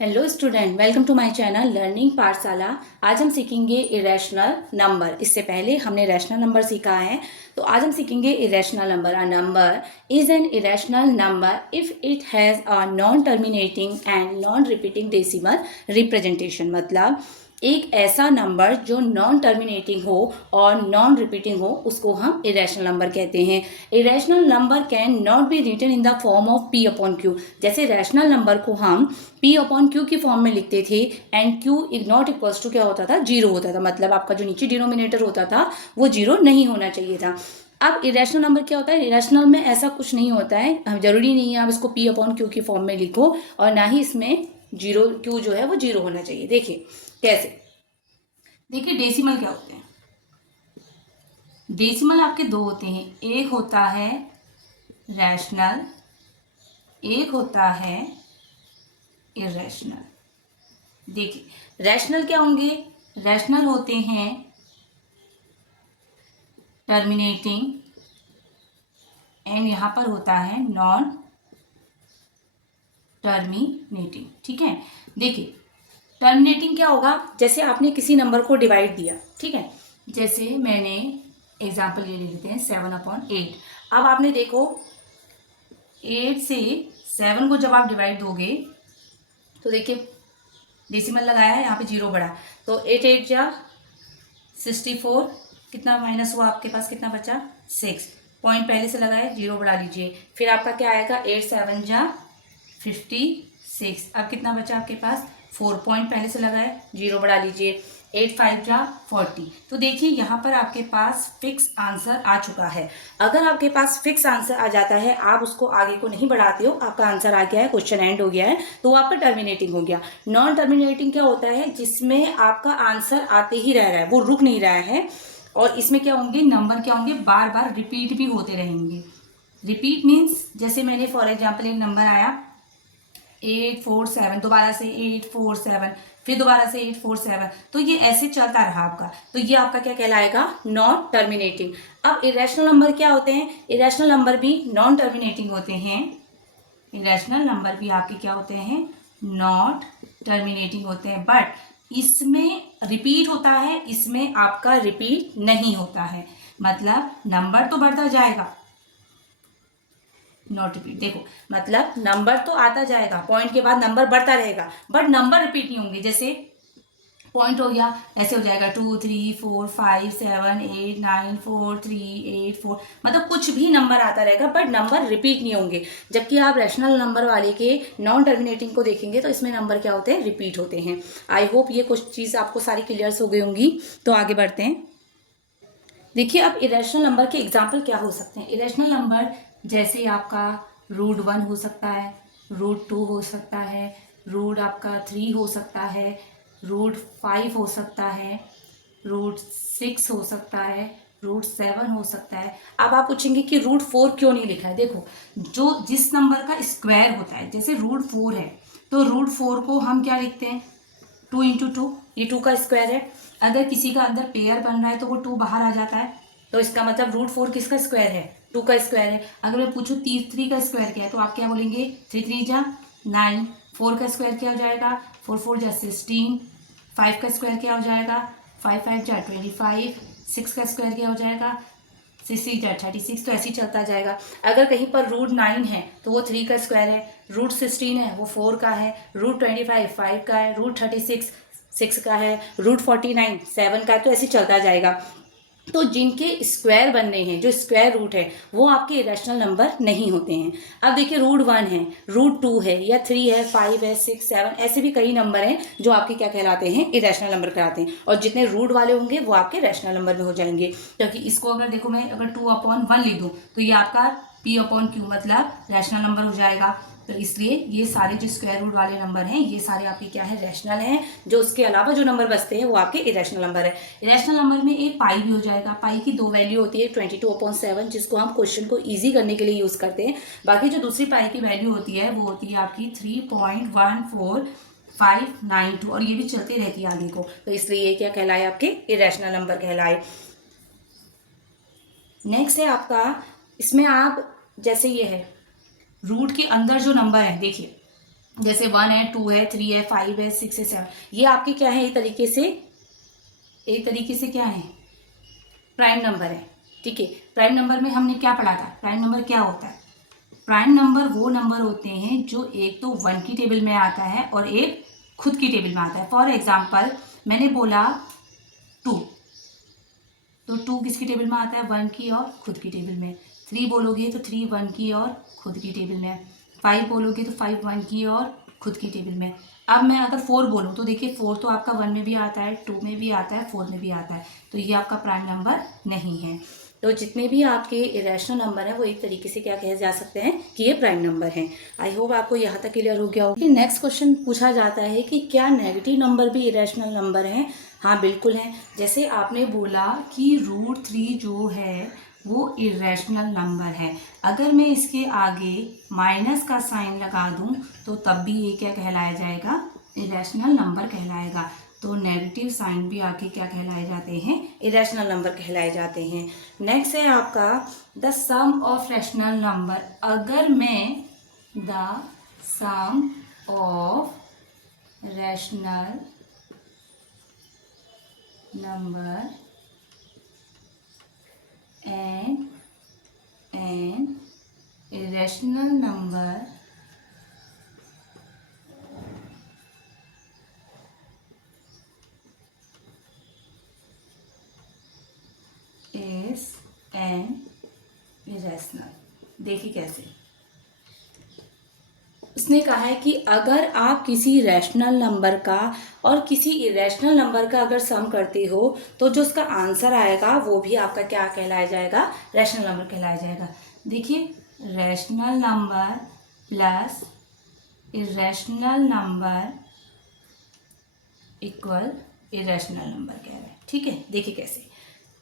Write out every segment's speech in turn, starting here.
Hello student, welcome to my channel learning Pathshala. आज हम सीखेंगे इरेशनल नंबर। इससे पहले हमने रैशनल नंबर सीखा है, तो आज हम सीखेंगे irrational number. A number is an irrational number if it has a non terminating and non repeating decimal representation. मतलब एक ऐसा नंबर जो नॉन टर्मिनेटिंग हो और नॉन रिपीटिंग हो, उसको हम इरेशनल नंबर कहते हैं। Irrational number can not be written in the form of p upon q. जैसे रैशनल नंबर को हम पी अपॉन क्यू की फॉर्म में लिखते थे, and q not equals to क्या होता था, जीरो होता था। मतलब आपका जो नीचे डिनोमिनेटर होता था वो जीरो नहीं होना चाहिए था। अब इरेशनल नंबर क्या होता है, इरेशनल में ऐसा कुछ नहीं होता है। जरूरी नहीं है आप इसको पी अपॉन क्यू की फॉर्म में लिखो, और ना ही इसमें जीरो क्यू जो है वो जीरो होना चाहिए। देखिए कैसे, देखिए डेसिमल क्या होते हैं। डेसिमल आपके दो होते हैं, एक होता है रैशनल, एक होता है इरेशनल। देखिए रैशनल क्या होंगे, रैशनल होते हैं टर्मिनेटिंग, एंड यहां पर होता है नॉन टर्मिनेटिंग। ठीक है, देखिए टर्मिनेटिंग क्या होगा, जैसे आपने किसी नंबर को डिवाइड दिया, ठीक है। जैसे मैंने एग्जांपल ये ले लेते हैं 7/8। अब आपने देखो 8 से 7 को जब आप डिवाइड दोगे तो देखिए डेसिमल लगाया है, यहाँ पे जीरो बढ़ा, तो 8 8 जा 64, कितना माइनस हुआ आपके पास, कितना बचा 6। पॉइंट पहले से लगाए, जीरो बढ़ा लीजिए, फिर आपका क्या आएगा 8 7 जा 56। अब कितना बचा आपके पास 4, पॉइंट पहले से लगाए, जीरो बढ़ा लीजिए, 8 5 जा 40। तो देखिए यहाँ पर आपके पास फिक्स आंसर आ चुका है। अगर आपके पास फिक्स आंसर आ जाता है, आप उसको आगे को नहीं बढ़ाते हो, आपका आंसर आ गया है, क्वेश्चन एंड हो गया है, तो वो आपका टर्मिनेटिंग हो गया। नॉन टर्मिनेटिंग क्या होता है, जिसमें आपका आंसर आते ही रह रहा है, वो रुक नहीं रहा है। और इसमें क्या होंगे, नंबर क्या होंगे, बार बार रिपीट भी होते रहेंगे। रिपीट मीन्स जैसे मैंने फॉर एग्जाम्पल एक नंबर आया 8 4 7, दोबारा से 8 4 7, फिर दोबारा से 8 4 7, तो ये ऐसे चलता रहा आपका, तो ये आपका क्या कहलाएगा, नॉन टर्मिनेटिंग। अब इरेशनल नंबर क्या होते हैं, इरेशनल नंबर भी नॉन टर्मिनेटिंग होते हैं। इरेशनल नंबर भी आपके क्या होते हैं, नॉट टर्मिनेटिंग होते हैं, बट इसमें रिपीट होता है, इसमें आपका रिपीट नहीं होता है। मतलब नंबर तो बढ़ता जाएगा, नॉट रिपीट। देखो मतलब नंबर तो आता जाएगा, पॉइंट के बाद नंबर बढ़ता रहेगा, बट नंबर रिपीट नहीं होंगे। जैसे पॉइंट हो गया, ऐसे हो जाएगा 2 3 4 5 7 8 9 4 3 8 4, मतलब कुछ भी नंबर आता रहेगा, बट नंबर रिपीट नहीं होंगे। जबकि आप रैशनल नंबर वाले के नॉन टर्मिनेटिंग को देखेंगे तो इसमें नंबर क्या होते हैं, रिपीट होते हैं। आई होप ये कुछ चीज़ आपको सारी क्लियर्स हो गई होंगी। तो आगे बढ़ते हैं। देखिए अब इरेशनल नंबर के एग्जाम्पल क्या हो सकते हैं। इरेशनल नंबर जैसे आपका √1 हो सकता है, √2 हो सकता है, रूट आपका 3 हो सकता है, √5 हो सकता है, √6 हो सकता है, √7 हो सकता है। अब आप पूछेंगे कि √4 क्यों नहीं लिखा है। देखो जो जिस नंबर का स्क्वायर होता है, जैसे √4 है, तो √4 को हम क्या लिखते हैं, 2 × 2, ये 2 का स्क्वायर है। अगर किसी का अंदर पेयर बन रहा है तो वो 2 बाहर आ जाता है, तो इसका मतलब √4 किसका स्क्वायर है, 2 का स्क्वायर है। अगर मैं पूछूं 3 का स्क्वायर क्या है, तो आप क्या बोलेंगे, 3 3 जा 9, 4 का स्क्वायर क्या हो जाएगा, 4 4 जा 16, 5 का स्क्वायर क्या हो जाएगा, 5 5 जा 25, 6 का स्क्वायर क्या हो जाएगा, 6 6 जा 36। तो ऐसे ही चलता जाएगा। अगर कहीं पर √9 है तो वो 3 का स्क्वायर है, √16 है वो 4 का है, √25 5 का है, √36 6 का है, √49 7 का है, तो ऐसे चलता जाएगा। तो जिनके स्क्वायर बनने हैं, जो स्क्वायर रूट है, वो आपके इरेशनल नंबर नहीं होते हैं। अब देखिए √1 है, √2 है, या 3 है, 5 है, 6 7, ऐसे भी कई नंबर हैं जो आपके क्या कहलाते हैं, इरेशनल नंबर कहलाते हैं। और जितने रूट वाले होंगे वो आपके रैशनल नंबर में हो जाएंगे। क्योंकि इसको अगर देखो मैं अगर 2/1 लिख दूँ तो ये आपका p/q मतलब रैशनल नंबर हो जाएगा। तो इसलिए ये सारे जो स्क्वायर रूट वाले नंबर हैं, ये सारे आपके क्या है, रैशनल हैं। जो उसके अलावा जो नंबर बचते हैं वो आपके इरेशनल नंबर है। इरेशनल नंबर में एक पाई भी हो जाएगा। पाई की दो वैल्यू होती है, 22/7, जिसको हम क्वेश्चन को ईजी करने के लिए यूज करते हैं। बाकी जो दूसरी पाई की वैल्यू होती है वो होती है आपकी 3.14592, और ये भी चलती रहती है आगे को। तो इसलिए ये क्या कहलाए, आपके इरेशनल नंबर कहलाए। नेक्स्ट है आपका, इसमें आप जैसे ये है रूट के अंदर जो नंबर है, देखिए जैसे 1 है, 2 है, 3 है, 5 है, 6 है, 7, ये आपके क्या है, एक तरीके से क्या है, प्राइम नंबर है। ठीक है, प्राइम नंबर में हमने क्या पढ़ा था, प्राइम नंबर क्या होता है, प्राइम नंबर वो नंबर होते हैं जो एक तो 1 की टेबल में आता है और एक खुद की टेबल में आता है। फॉर एग्जाम्पल मैंने बोला 2, तो 2 किसकी टेबल में आता है, 1 की और खुद की टेबल में। 3 बोलोगे तो 3 1 की और खुद की टेबल में। 5 बोलोगे तो 5 1 की और खुद की टेबल में। अब मैं अगर 4 बोलूँ तो देखिए 4 तो आपका 1 में भी आता है, 2 में भी आता है, 4 में भी आता है, तो ये आपका प्राइम नंबर नहीं है। तो जितने भी आपके इरेशनल नंबर हैं वो एक तरीके से क्या कहे जा सकते हैं कि ये प्राइम नंबर हैं। आई होप आपको यहाँ तक क्लियर हो गया होगा। नेक्स्ट क्वेश्चन पूछा जाता है कि क्या नेगेटिव नंबर भी इरेशनल नंबर हैं। हाँ बिल्कुल हैं। जैसे आपने बोला कि √3 जो है वो इरेशनल नंबर है, अगर मैं इसके आगे माइनस का साइन लगा दूं तो तब भी ये क्या कहलाया जाएगा, इरेशनल नंबर कहलाएगा। तो नेगेटिव साइन भी आके क्या कहलाए जाते हैं, इरेशनल नंबर कहलाए जाते हैं। नेक्स्ट है आपका the sum of rational number. अगर मैं the sum of rational number and an irrational number is an irrational। देखिए कैसे, उसने कहा है कि अगर आप किसी रैशनल नंबर का और किसी इरेशनल नंबर का अगर सम करते हो तो जो उसका आंसर आएगा वो भी आपका क्या कहलाया जाएगा, रैशनल नंबर कहलाया जाएगा। देखिए rational number plus irrational number equal irrational number कह रहे हैं। ठीक है, देखिए कैसे,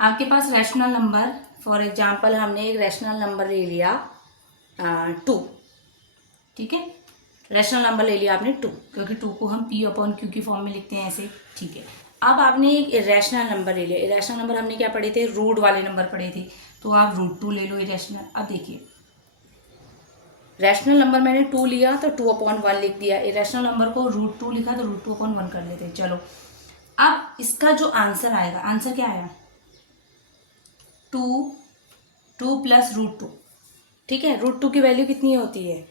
आपके पास रैशनल नंबर, फॉर एग्जांपल हमने एक रैशनल नंबर ले लिया 2। ठीक है, रैशनल नंबर ले लिया आपने 2, क्योंकि 2 को हम P/Q की फॉर्म में लिखते हैं ऐसे। ठीक है, अब आपने एक इरेशनल नंबर ले लिया। इरेशनल नंबर हमने क्या पढ़े थे, रूट वाले नंबर पढ़े थे, तो आप √2 ले लो इरेशनल। अब देखिए रैशनल नंबर मैंने 2 लिया तो 2/1 लिख दिया, इरेशनल नंबर को √2 लिखा तो √2/1 कर लेते हैं। चलो अब इसका जो आंसर आएगा, आंसर क्या आया, 2 प्लस √2। ठीक है, √2 की वैल्यू कितनी होती है,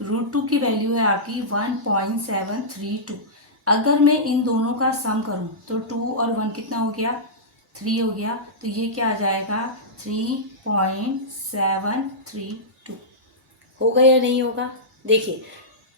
√2 की वैल्यू है आपकी 1.732। अगर मैं इन दोनों का सम करूं तो 2 और 1 कितना हो गया, 3 हो गया, तो ये क्या आ जाएगा 3.732। होगा या नहीं होगा, देखिए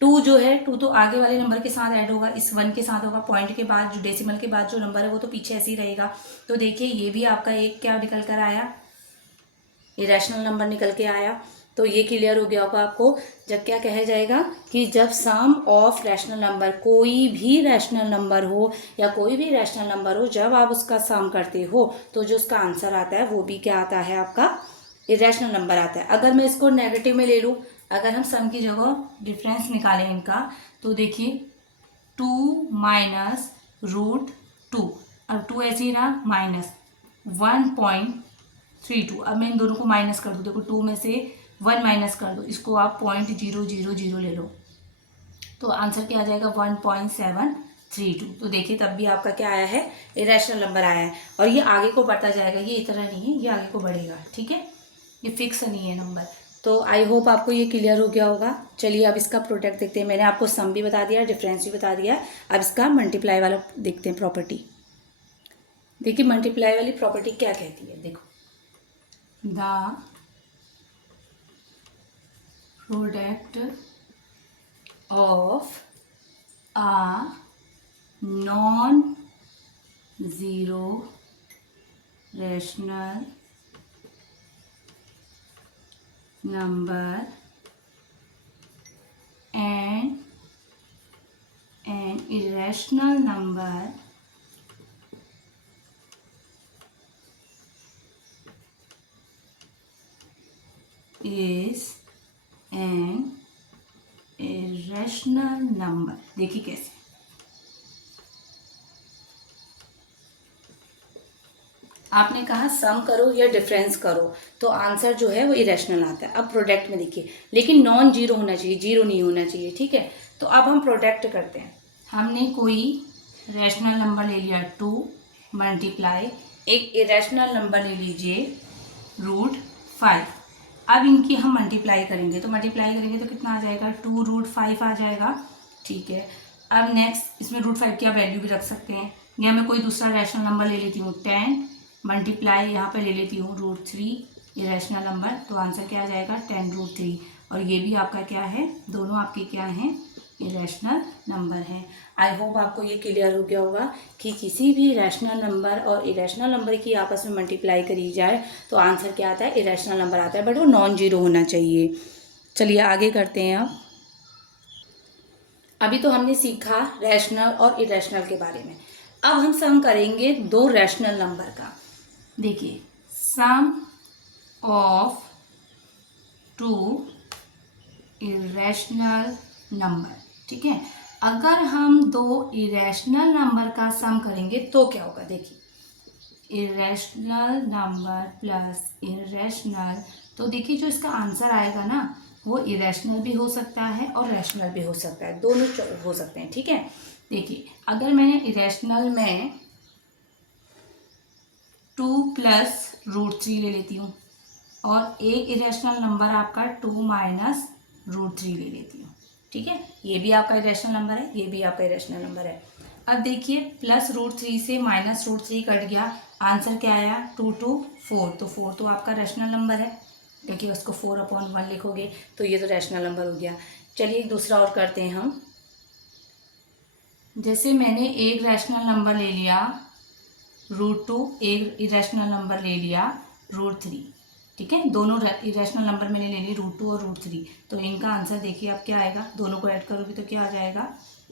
2 जो है 2 तो आगे वाले नंबर के साथ ऐड होगा, इस 1 के साथ होगा, पॉइंट के बाद जो डेसिमल के बाद जो नंबर है वो तो पीछे ऐसे ही रहेगा। तो देखिए ये भी आपका एक क्या निकल कर आया, इरेशनल नंबर निकल के आया। तो ये क्लियर हो गया होगा आपको, जब क्या कहा जाएगा कि जब सम ऑफ रैशनल नंबर, कोई भी रैशनल नंबर हो या कोई भी रैशनल नंबर हो, जब आप उसका सम करते हो तो जो उसका आंसर आता है वो भी क्या आता है, आपका इरेशनल नंबर आता है। अगर मैं इसको नेगेटिव में ले लूँ, अगर हम सम की जगह डिफरेंस निकालें इनका, तो देखिए 2 माइनस √2, अब 2 ऐसे ही रहा, माइनस 1.32। अब मैं इन दोनों को माइनस कर दूँ, देखो 2 में से 1 माइनस कर दो, इसको आप 0.000 ले लो, तो आंसर क्या आ जाएगा 1.732। तो देखिए तब भी आपका क्या आया है, इरेशनल नंबर आया है। और ये आगे को बढ़ता जाएगा, ये इतना नहीं है, ये आगे को बढ़ेगा। ठीक है, ये फिक्स नहीं है नंबर। तो आई होप आपको ये क्लियर हो गया होगा। चलिए अब इसका प्रोडक्ट देखते हैं। मैंने आपको सम भी बता दिया, डिफरेंस भी बता दिया, अब इसका मल्टीप्लाई वाला देखते हैं प्रॉपर्टी। देखिए मल्टीप्लाई वाली प्रॉपर्टी क्या कहती है, देखो the product of a non-zero rational number and an irrational number is an irrational number। देखिए कैसे, आपने कहा सम करो या डिफरेंस करो तो आंसर जो है वो इरेशनल आता है। अब प्रोडक्ट में देखिए, लेकिन नॉन जीरो होना चाहिए, जीरो नहीं होना चाहिए। ठीक है, तो अब हम प्रोडक्ट करते हैं। हमने कोई रैशनल नंबर ले लिया 2 मल्टीप्लाई एक इरेशनल नंबर ले लीजिए √5। अब इनकी हम मल्टीप्लाई करेंगे, तो मल्टीप्लाई करेंगे तो कितना आ जाएगा 2√5 आ जाएगा। ठीक है, अब नेक्स्ट इसमें √5 की आप वैल्यू भी रख सकते हैं, या मैं कोई दूसरा रैशनल नंबर ले लेती हूँ 10 मल्टीप्लाई यहाँ पे ले लेती हूँ √3 इरेशनल नंबर, तो आंसर क्या आ जाएगा 10√3। और ये भी आपका क्या है, दोनों आपके क्या हैं, इरेशनल नंबर हैं। आई होप आपको ये क्लियर हो गया होगा कि किसी भी रैशनल नंबर और इरेशनल नंबर की आपस में मल्टीप्लाई करी जाए तो आंसर क्या आता है, इरेशनल नंबर आता है, बट वो नॉन जीरो होना चाहिए। चलिए आगे करते हैं। अब अभी तो हमने सीखा रैशनल और इरेशनल के बारे में। अब हम सम करेंगे दो रैशनल नंबर का। देखिए, सम ऑफ 2 इरेशनल नंबर। ठीक है, अगर हम दो इरेशनल नंबर का सम करेंगे तो क्या होगा, देखिए इरेशनल नंबर प्लस इरेशनल, तो देखिए जो इसका आंसर आएगा ना वो इरेशनल भी हो सकता है और रैशनल भी हो सकता है, दोनों हो सकते हैं। ठीक है, देखिए अगर मैंने इरेशनल में 2 + √3 ले लेती हूँ और एक इरेशनल नंबर आपका 2 - √3 ले लेती हूँ। ठीक है, ये भी आपका इरेशनल नंबर है, ये भी आपका इरेशनल नंबर है। अब देखिए +√3 से -√3 कट गया, आंसर क्या आया 2 2 4, तो 4 तो आपका रैशनल नंबर है। देखिए उसको 4/1 लिखोगे तो ये तो रैशनल नंबर हो गया। चलिए एक दूसरा और करते हैं हम। जैसे मैंने एक रैशनल नंबर ले लिया √2, एक इरेशनल नंबर ले लिया √3। ठीक है, दोनों इरेशनल नंबर मैंने ले ली √2 और √3, तो इनका आंसर देखिए अब क्या आएगा, दोनों को ऐड करोगे तो क्या आ जाएगा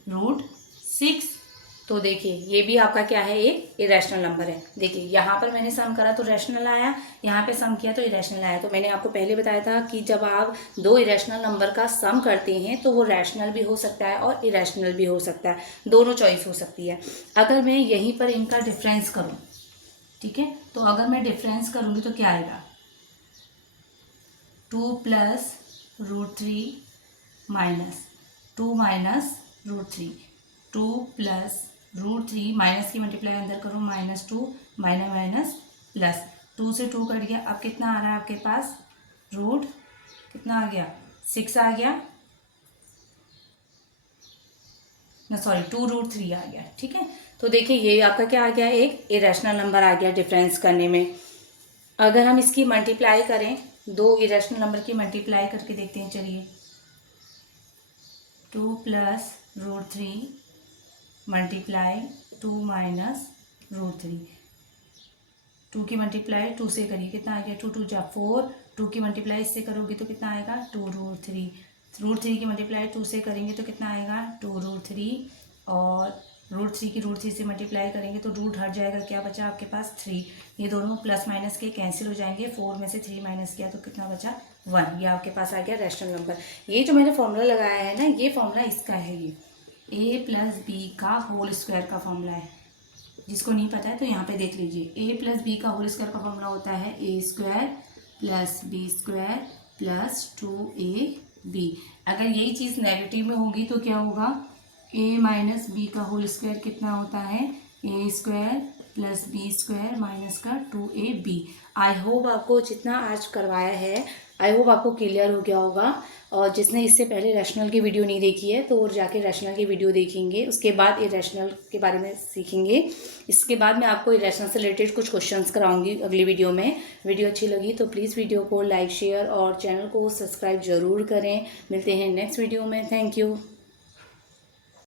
√6। तो देखिए ये भी आपका क्या है, एक इरेशनल नंबर है। देखिए यहाँ पर मैंने सम करा तो रैशनल आया, यहाँ पे सम किया तो इरेशनल आया। तो मैंने आपको पहले बताया था कि जब आप दो इरेशनल नंबर का सम करते हैं तो वो रैशनल भी हो सकता है और इरेशनल भी हो सकता है, दोनों चॉइस हो सकती है। अगर मैं यहीं पर इनका डिफरेंस करूँ, ठीक है, तो अगर मैं डिफरेंस करूँगी तो क्या आएगा 2 + √3 - 2 - √3, 2 + √3 माइनस की मल्टीप्लाई अंदर करो -2 माइनस प्लस 2 से 2 कट गया। अब कितना आ रहा है आपके पास रूट, कितना आ गया 6 आ गया ना, सॉरी 2√3 आ गया। ठीक है, तो देखिए ये आपका क्या आ गया, एक इरेशनल नंबर आ गया डिफरेंस करने में। अगर हम इसकी मल्टीप्लाई करें, दो इरेशनल नंबर की मल्टीप्लाई करके देखते हैं। चलिए 2 + √3 मल्टीप्लाई 2 - √3, 2 की मल्टीप्लाई 2 से करिए, कितना आ गया 2 2 जा 4, 2 की मल्टीप्लाई इससे करोगे तो कितना आएगा 2√3, √3 की मल्टीप्लाई 2 से करेंगे तो कितना आएगा 2√3, और √3 की √3 से मल्टीप्लाई करेंगे तो रूट हट जाएगा, क्या बचा आपके पास 3। ये दोनों प्लस माइनस के कैंसिल हो जाएंगे, 4 में से 3 माइनस किया तो कितना बचा 1। ये आपके पास आ गया रैशनल नंबर। ये जो मैंने फॉर्मूला लगाया है ना, ये फॉर्मूला इसका है, ये a + b का होल स्क्वायर का फॉर्मूला है। जिसको नहीं पता है तो यहाँ पे देख लीजिए, a + b का होल स्क्वायर का फॉर्मूला होता है a² + b² + 2ab। अगर यही चीज़ नेगेटिव में होगी तो क्या होगा, a - b का होल स्क्वायर कितना होता है a² + b² माइनस का 2ab। आई होप आपको जितना आज करवाया है, आई होप आपको क्लियर हो गया होगा। और जिसने इससे पहले रैशनल की वीडियो नहीं देखी है तो वो जाके रैशनल की वीडियो देखेंगे, उसके बाद इरेशनल के बारे में सीखेंगे। इसके बाद मैं आपको इरेशनल से रिलेटेड कुछ क्वेश्चंस कराऊंगी अगली वीडियो में। वीडियो अच्छी लगी तो प्लीज़ वीडियो को लाइक, शेयर और चैनल को सब्सक्राइब ज़रूर करें। मिलते हैं नेक्स्ट वीडियो में। Thank you.